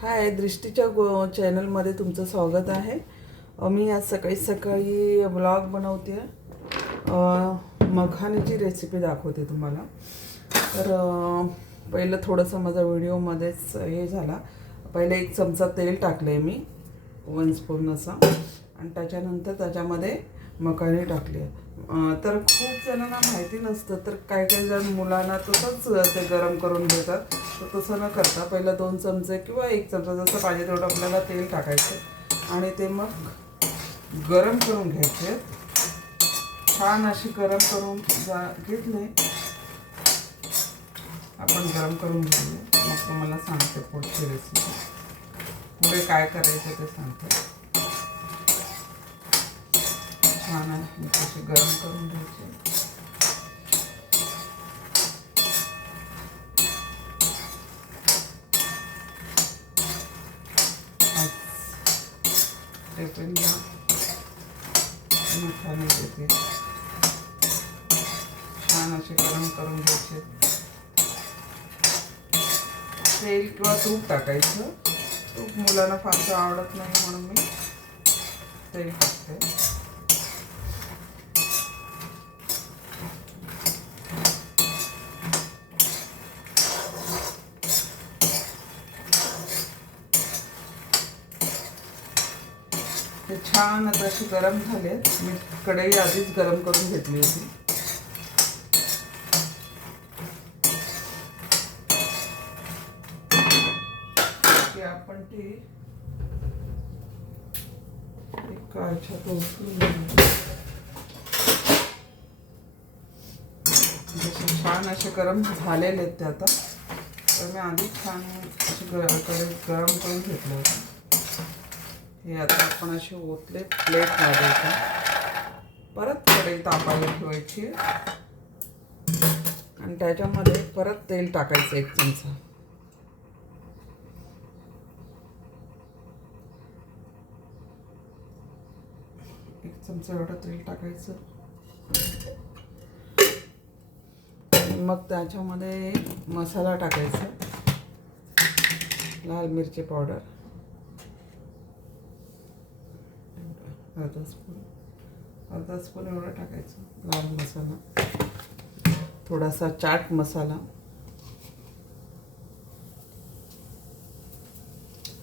हाय, दृष्टीच्या चॅनलमध्ये तुमचं स्वागत आहे. मी आज सकाळी सकाळी ब्लॉग बनवते आहे. मखानीची रेसिपी दाखवते तुम्हाला. तर पहिलं थोडंसं माझा व्हिडिओमध्येच हे झाला. पहिले 1 चमचा तेल टाकलं आहे मी, 1 स्पून असं, आणि त्याच्यानंतर त्याच्यामध्ये मखानी टाकली आहे. तर खूप जणांना माहिती नसतं, तर काही जण मुलांना तसंच ते गरम करून देतात. तर तसं न करता पहिलं 2 चमचे किंवा 1 चमचा जसं पाहिजे तेवढं आपल्याला तेल टाकायचं आणि ते मग गरम करून घ्यायचे. छान अशी गरम करून घेतले आपण, गरम करून घेतले. मग तुम्हाला सांगते पुढची रेसिपी, पुढे काय करायचं ते सांगते. छान आहे अशी गरम करून घ्यायचे. टिफिनला मखाने देते, छान असे गरम करून घ्यायचे. तेल किंवा तूप टाकायचं. तूप मुलांना फारसं आवडत नाही म्हणून मी तेल टाकते. ते छान आता अशी गरम झाले. मी कढई आधीच गरम करून घेतली होती. की आपण ती एका ह्याच्यात ओतून जसे छान असे गरम झालेले आहेत ते आता. तर मी आधीच छान असे कढई गरम करून घेतलं होतं. हे आता आपण असे ओतले प्लेटमध्ये. परत कढई तापायला ठेवायची आणि त्याच्यामध्ये परत तेल टाकायचं 1 चमचा. एक चमचा एवढं तेल टाकायचं. मग त्याच्यामध्ये मसाला टाकायचा. लाल मिरची पावडर अर्धा स्पून एवढं टाकायचं. लाल मसाला, थोडासा चाट मसाला,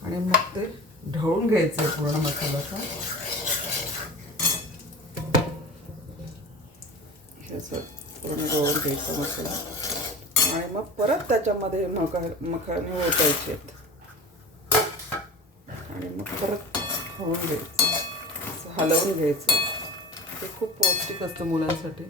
आणि मग ते ढवळून घ्यायचं पूर्ण मसाल्याचा. असं पूर्ण ढवळून घ्यायचा मसाला आणि मग परत त्याच्यामध्ये मखाने ओतायचे आहेत आणि मग परत ढवळून घ्यायचं, हलवून घ्यायचं. ते खूप पौष्टिक असतं मुलांसाठी.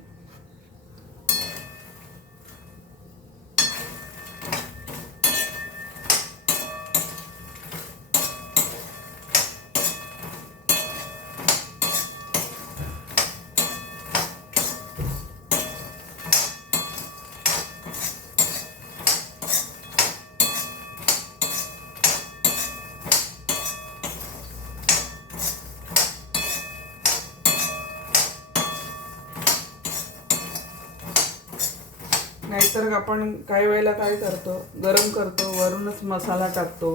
नाहीतर आपण काही वेळेला काय करतो, गरम करतो, वरूनच मसाला टाकतो,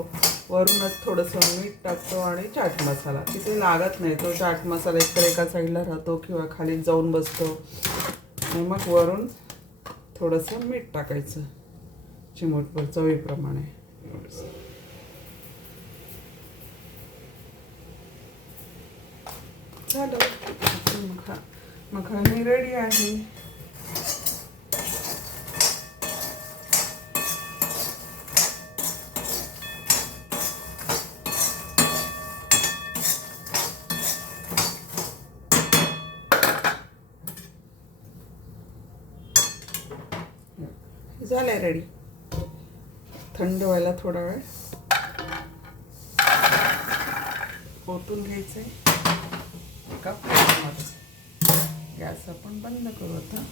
वरूनच थोडंसं मीठ टाकतो आणि चाट मसाला. तिथे लागत नाही. तो चाट मसाला एकतर एका साईडला राहतो किंवा खाली जाऊन बसतो. आणि मग वरून थोडंसं मीठ टाकायचं, चिमूटभर चवीप्रमाणे. झालं, मखानी रेडी आहे. झालंय रेडी. थंड व्हायला थोडा वेळ ओतून घ्यायचं आहे एका प्लेटमध्ये. गॅस आपण बंद करू आता.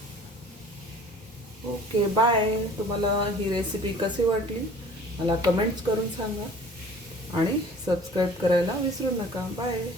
Okay, bye. तुम्हाला ही रेसिपी कशी वाटली मला कमेंट्स करून सांगा आणि सबस्क्राईब करायला विसरू नका. बाय.